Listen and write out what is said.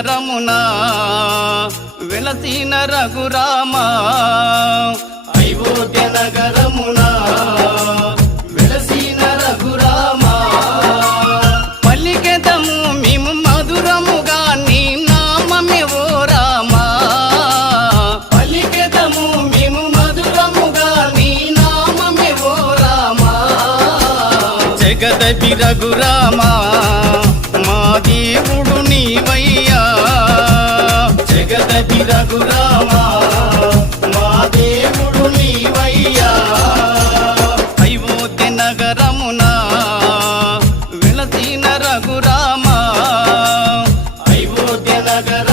నగరమునా వెలసిన రఘురామా అయోధ్య నగరమునా వెలసిన రఘురామా పలికెదము మేము మధురముగా నీ నామమే ఓ రామా పలికెదము మేము మధురముగా నీ నామమే ఓ రామా జగదపి రఘురామా మా దేవుడు నీవయ్యా జగదపి రఘురామా మా దేవుడు నీవయ్యా అయోధ్య నగరమునా వెలసిన రఘురామా అయోధ్య నగర